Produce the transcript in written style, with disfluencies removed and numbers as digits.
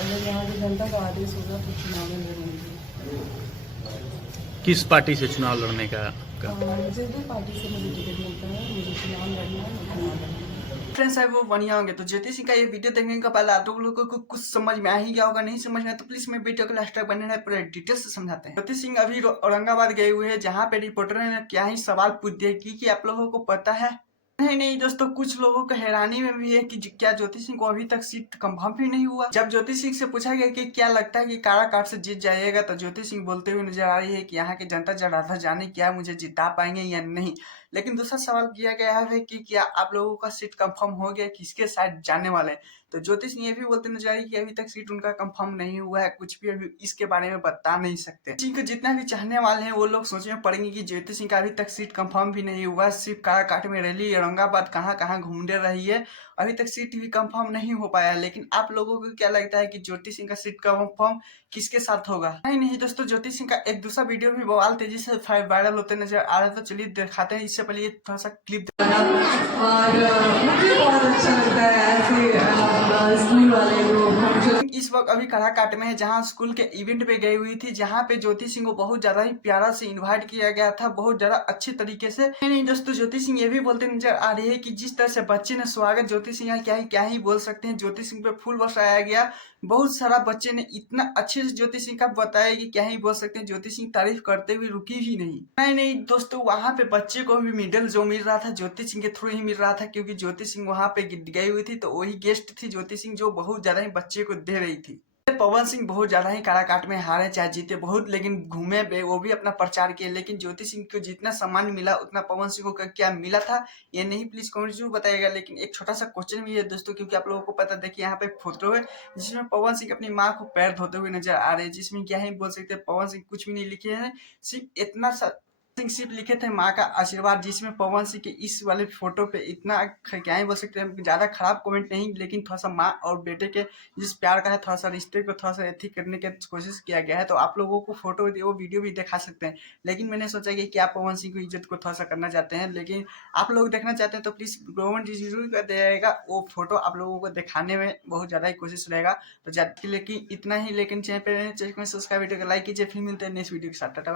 अगर यहाँ की जनता का आदेश होगा तो चुनाव में लड़ूंगी। किस पार्टी से चुनाव लड़ने का? जिस भी पार्टी से मुझे टिकट मिलता है मुझे चुनाव लड़ना है, मैं चुनाव लड़ूंगी। फ्रेंड्स है वो बढ़िया होंगे। तो ज्योति सिंह का ये वीडियो देखने का पहले आप लोगों को कुछ समझ में आ ही गया होगा, नहीं समझ में तो प्लीज मैं वीडियो को लास्ट तक बने रहे, पूरे डिटेल से समझाते हैं। ज्योति सिंह अभी औरंगाबाद गए हुए हैं, जहाँ पे रिपोर्टर ने क्या ही सवाल पूछ दिया कि आप लोगों को पता है। नहीं दोस्तों, कुछ लोगों को हैरानी में भी है कि क्या ज्योति सिंह को अभी तक सीट कंफर्म भी नहीं हुआ। जब ज्योति सिंह से पूछा गया कि क्या लगता है कि काराकाट से जीत जाइएगा, तो ज्योति सिंह बोलते हुए नजर आ रही है कि यहाँ की जनता जनार्दन जाने क्या मुझे जिता पाएंगे या नहीं। लेकिन दूसरा सवाल किया गया है कि क्या आप लोगों का सीट कंफर्म हो गया, किसके साथ जाने वाले हैं। तो ज्योति सिंह ये भी बोलते नजर आ रही है कि अभी तक सीट उनका कंफर्म नहीं हुआ है, कुछ भी अभी इसके बारे में बता नहीं सकते। सिंह को जितना भी चाहने वाले हैं वो लोग सोचने में पड़ेंगे कि ज्योति सिंह का अभी तक सीट कंफर्म भी नहीं हुआ, सिर्फ काराकाट में रैली औरंगाबाद कहाँ कहाँ घूमते रही है, अभी तक सीट भी कंफर्म नहीं हो पाया। लेकिन आप लोगों को क्या लगता है कि ज्योति सिंह का सीट कंफर्म किसके साथ होगा? नहीं दोस्तों, ज्योति सिंह का एक दूसरा वीडियो भी बवाल तेजी से वायरल होते नजर आ रहा है, तो चलिए दिखाते हैं। इससे पहले ये थोड़ा सा क्लिप और मुझे बहुत अच्छा लगता है ऐसे स्कूल वाले लोग। इस वक्त अभी काराकाट में है, जहां स्कूल के इवेंट पे गई हुई थी, जहां पे ज्योति सिंह को बहुत ज्यादा ही प्यारा से इनवाइट किया गया था, बहुत ज्यादा अच्छी तरीके से। नहीं दोस्तों, ज्योति सिंह ये भी बोलते नजर आ रही है कि जिस तरह से बच्चे ने स्वागत ज्योति सिंह का क्या ही बोल सकते हैं। ज्योति सिंह पे फूल बरसाया गया, बहुत सारा बच्चे ने इतना अच्छे से ज्योति सिंह का बताया कि क्या ही बोल सकते हैं। ज्योति सिंह तारीफ करते हुए रुकी ही नहीं दोस्तों, वहां पे बच्चे को भी मेडल जो मिल रहा था ज्योति सिंह के थ्रू ही मिल रहा था, क्योंकि ज्योति सिंह वहां पे गई हुई थी, तो वही गेस्ट थी ज्योति सिंह जो बहुत ज्यादा ही बच्चे को दे रही थी। पवन सिंह बहुत ज्यादा ही काराकाट में हारे चाहे जीते बहुत, लेकिन घूमे पे वो भी अपना प्रचार किए। लेकिन ज्योति सिंह को जितना सम्मान मिला उतना पवन सिंह को क्या मिला था ये नहीं, प्लीज कमेंट जरूर बताइएगा। लेकिन एक छोटा सा क्वेश्चन भी है दोस्तों, क्योंकि आप लोगों को पता, देखिए यहाँ पे फोटो है जिसमें पवन सिंह अपनी माँ को पैर धोते हुए नजर आ रहे हैं, जिसमें क्या ही बोल सकते हैं, पवन सिंह कुछ भी नहीं लिखे हैं, सिर्फ इतना सा सिर्फ लिखे थे माँ का आशीर्वाद, जिसमें पवन सिंह के इस वाले फोटो पे इतना क्या ही बोल सकते हैं, ज्यादा खराब कमेंट नहीं, लेकिन थोड़ा सा माँ और बेटे के जिस प्यार का है, थोड़ा सा रिश्ते को थोड़ा सा एथिक करने की कोशिश किया गया है। तो आप लोगों को फोटो वो वीडियो भी दिखा सकते हैं, लेकिन मैंने सोचा कि क्या पवन सिंह को इज्जत को थोड़ा सा करना चाहते हैं, लेकिन आप लोग देखना चाहते हैं तो प्लीज गवर्नमेंट जरूर कर देगा वो फोटो आप लोगों को दिखाने में बहुत ज्यादा ही कोशिश रहेगा। तो लेकिन इतना ही, लेकिन चैनल पे सब्सक्राइब वीडियो को लाइक कीजिए। फिर मिलते हैं नेक्स्ट वीडियो के साथ।